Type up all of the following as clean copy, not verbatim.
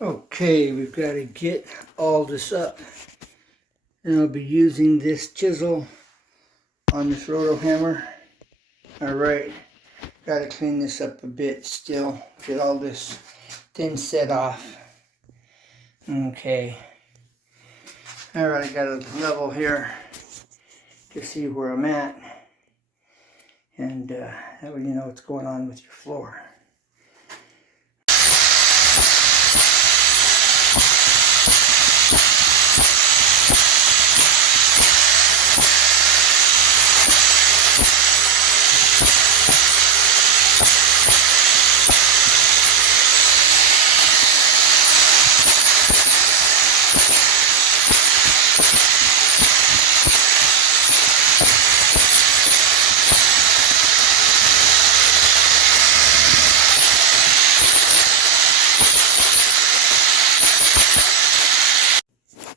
Okay, we've got to get all this up, and I'll be using this chisel on this roto hammer. Alright, got to clean this up a bit still, get all this ThinSset off. Okay, alright, I got a level here to see where I'm at, and that way you know what's going on with your floor.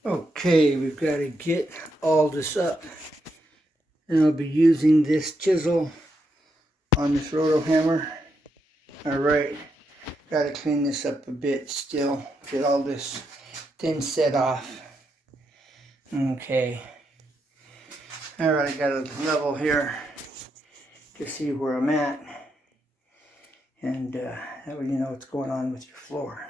Okay, we've got to get all this up, and I'll be using this chisel on this roto hammer. Alright, got to clean this up a bit still, get all this ThinSset off. Okay, alright, I got a level here to see where I'm at, and that way you know what's going on with your floor.